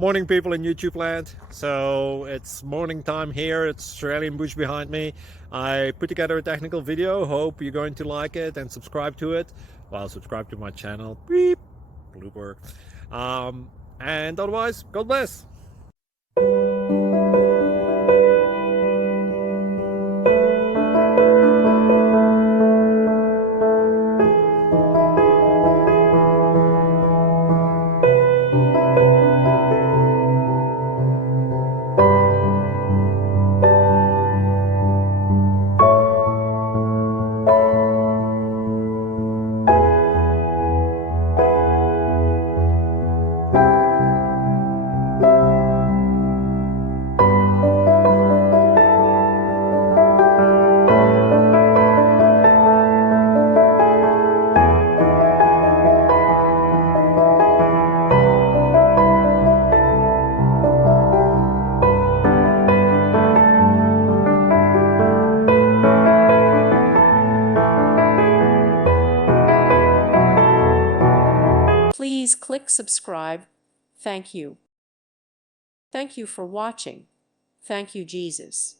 Morning, people in YouTube land. So it's morning time here. It's Australian bush behind me. I put together a technical video. Hope you're going to like it and subscribe to it. Well, subscribe to my channel. Beep. Blooper. And otherwise, God bless. Please click subscribe. Thank you. Thank you for watching. Thank you, Jesus.